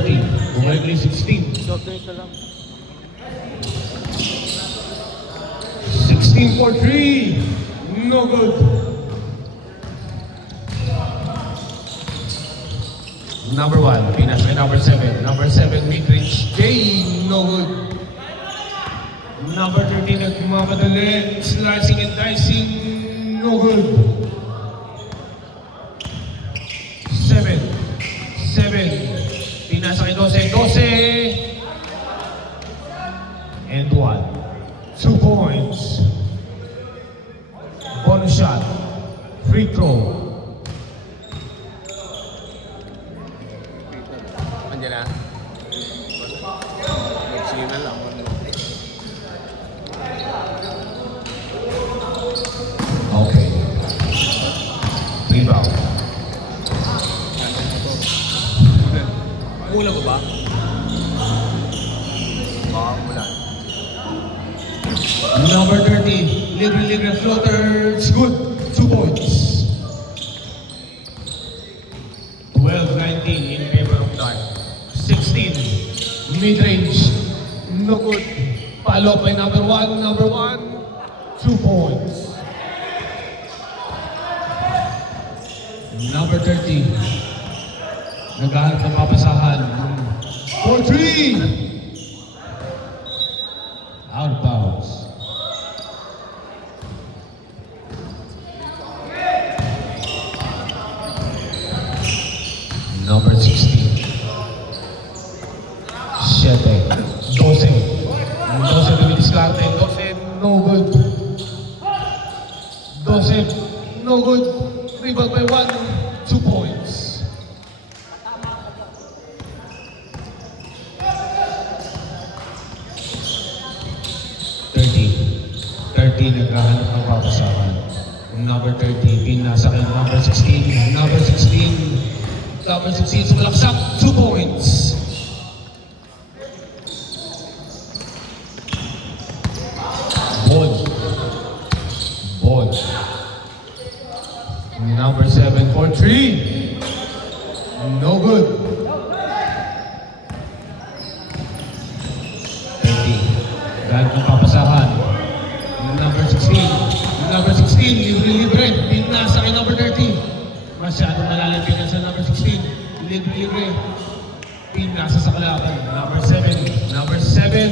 30. Bumalik 16. Short range na lang. 16 for 3. No good. Number 1, Pinas by number 7. Number 7, mid-range, J. No good. Number 13, nagmamadali. Slicing and dicing. No good. 7. Pinas kay 12. 12. And 1. 2 points. Bonus shot. Free throw. Andiyan na. Sige na lang. Okay. Rebound. Mula ba ba? Baka mula. Number 30, libre floater, it's good, 2 points. 12-19 in favor of Dark. 16, mid-range, no good. Follow by number 1, 2 points. Number 30, naghahanap ng papasahan. For 3! Out of bounds. Number 16. 7. 12. 12 dumidiskarte. 12. No good. 12. No good. Rebound by 1. 2 points. Naghahanap ng papasahan. Number 30, pinasa kay number 16. Number 16 sumalaksak, 2 points. Ball. Number 7 for 3. No good. 30. Gahanap ng papasahan. Number 16, libre. Pinasa kay number 30. Masyadong malalim pinasa number 16. Libre. Pinasa sa kalaban. Number 7.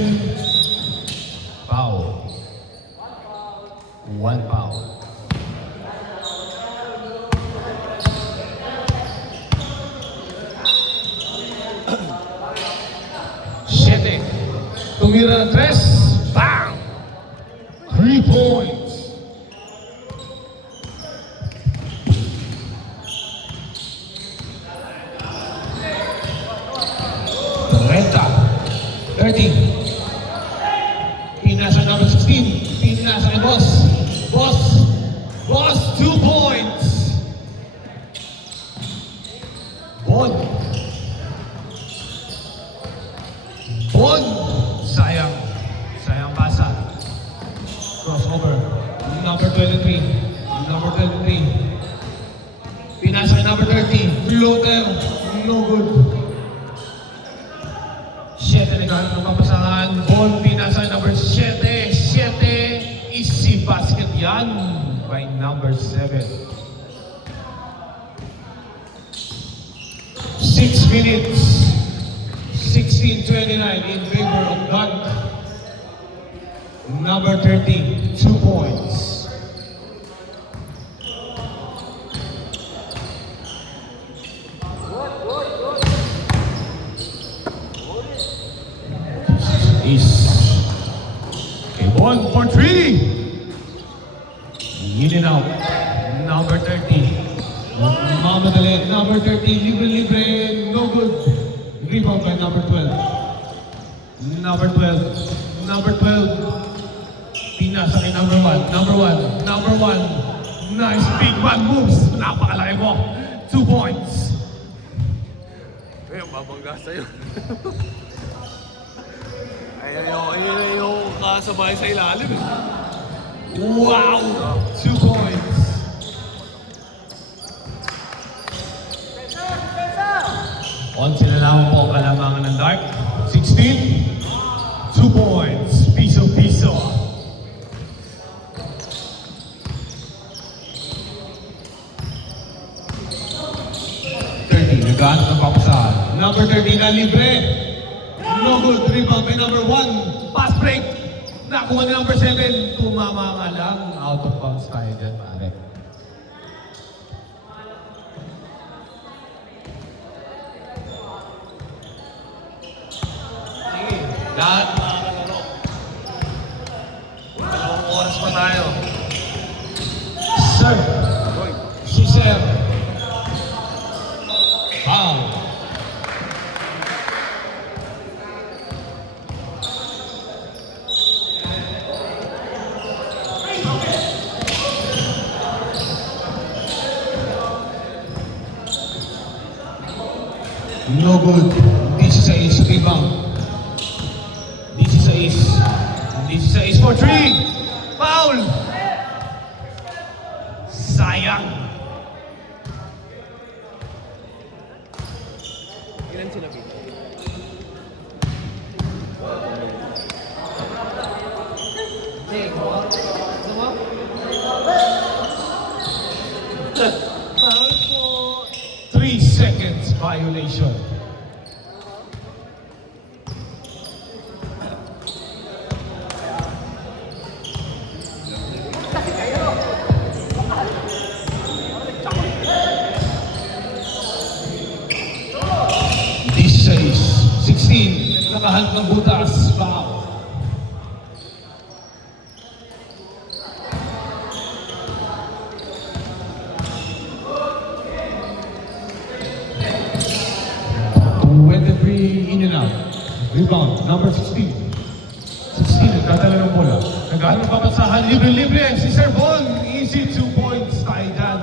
Foul. 1 foul. Siete. Tumira ng 3. Bang! 3 points. Renta. 30. Pinasa number 16. Pinasa kay Boss. Boss, 2 points. Bon. Sayang pasa. Crossover. Number 23. Pinasa kay number 30. Floater. No good. 7 naghahanap ng papasahan. Ball, pinasa kay number 7. Easy basket yan by number 7. 6 minutes. 16-29 in favor of Dunk. Number 30, 2 points. Okay, 1 for 3. In and out. Number 30. Mamadali. Number 30, libre. No good. Rebound by number 12. Number 12. Pinasa kay number 1. Number 1. Nice big man moves. Napakalaki mo. 2 points. Ayun, babangga sa'yo. Ayun yung kasabay sa ilalim. Wow! 2 points. Once na lang po kalamang Nagkahanap ng papasahan. Number 13 na libre. No good. Rebound by number 1. Pass break. Nakuha ni number 7. Tumama nga lang. Out of bounds tayo dyan, pare. Sige, lahat mga kalaro. Dalawang oras pa tayo. Sir. Boy. Si Sir. Foul. No good. 16 rebound. 16 for 3. Foul. Sayang. Ilan sila, Pete? Hey, go up. Go up. Foul po. 3 seconds violation. This 16, nakahalap ng butas. Foul. In and out. Rebound, number 16. 16, nagdadala ng bola. Naghahanap ng papasahan, libre-libre. Si Sir Bon, easy 2 points tayo dyan.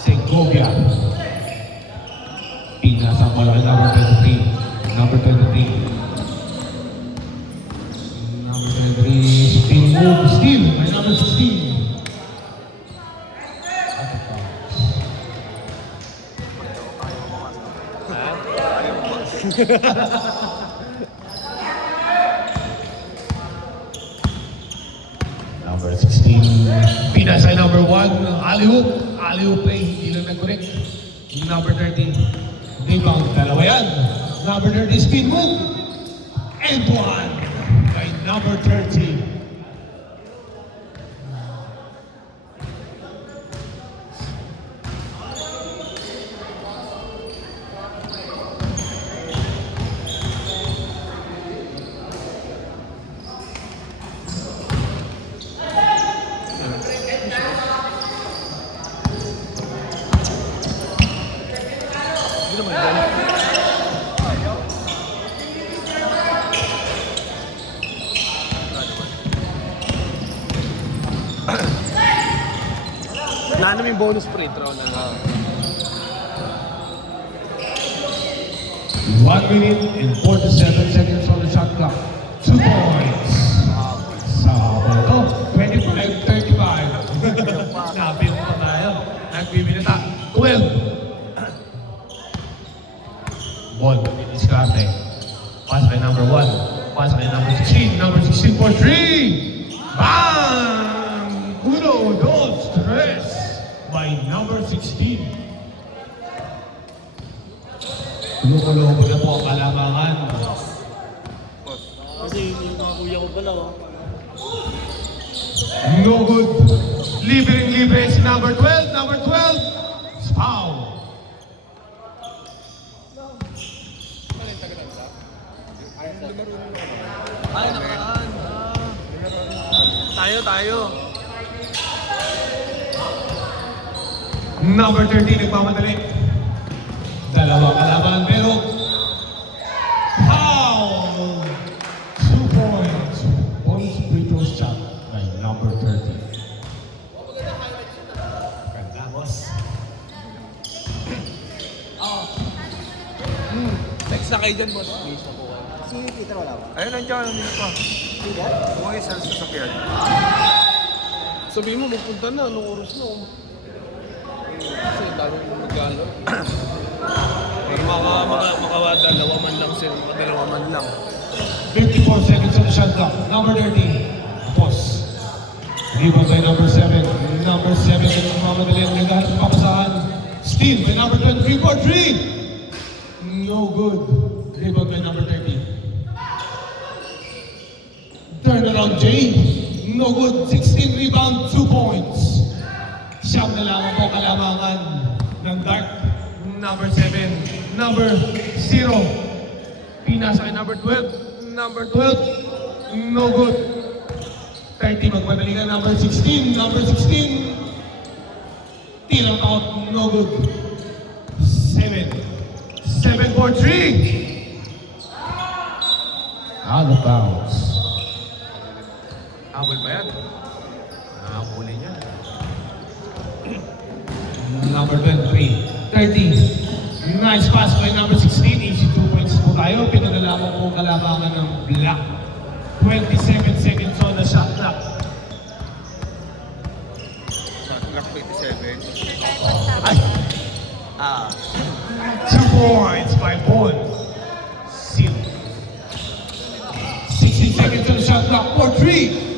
Segovia. Pinasa ang bola kay number 23. Number 23, spin move, steal by number 16. Number 16, pinasa number 1, alley-oop play, hindi lang nag-correct. Number 13, rebound, dalawa yan. Number 30, spin move, and 1 by number 30. Hindi naman ganun. Wala naman yung bonus free throw na. 1 minute and 47 seconds on the shot clock. 2 points. Sa ito, 25-35. Sabi mo pa tayo. Nagbibinita. 12. Ball, diskarte. Pass by number 1. Pass by number 16. Number 16 for 3. Bang! 1, 2, 3. By number 16. Loko-loko na po ang kalamangan. Kasi yung mga kuya ko pala, oh. No good. Libre si number 12. Number 12. Foul. Ay, nakaraan. Tayo. Number 13, nagmamadali. Dalawang kalaban, pero foul! 2 points. Bonus free throw shot by number 13. Ganda, boss. Next na kayo dyan, boss. Si Peter wala ba? Ayun, nandiyan. Nandiyan pa. Peter? Bumagay sa sasakyan. Sabihin mo, magpunta na. Anong oras na? Kasi dami mo mag-galo. Pero makadalawa man lang sila. Makadalawa man lang. 54 seconds on the shot clock. Number 13, boss. Rebound by number 7. Number 7 na nagmamadali ang naghahanap ng papasahan. Steal by number 23 for 3. No good. Rebound by number 30. Turn around Jay. No good. 16 rebound, 2 points. Siyam na lamang po kalamangan ng Dark. Number 7. Number 0. Pinasa kay number 12. Number 12. No good. 30 magmadali ka. Number 16. Number 16. Tilang out. No good. 7. 7 for 3. Out of bounds. Habol pa yan. Nakakuli niya. Number 23. 30. Nice pass by number 16. Easy 2 points po tayo. Pinadalaman po kalamangan ng Black. 27 seconds on the shot clock. Shot clock 27. Ay! Ah. 2 points by Paul. Seal. 16 seconds on the shot clock for 3.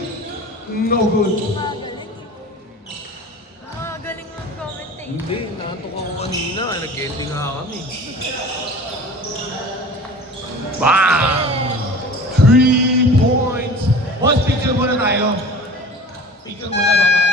No good. Magaling mag-commentate. Hindi, naantok ako kanina. Nag-ending nga kami. Bang! 3 points. Boss, picture muna tayo. Picture muna, baka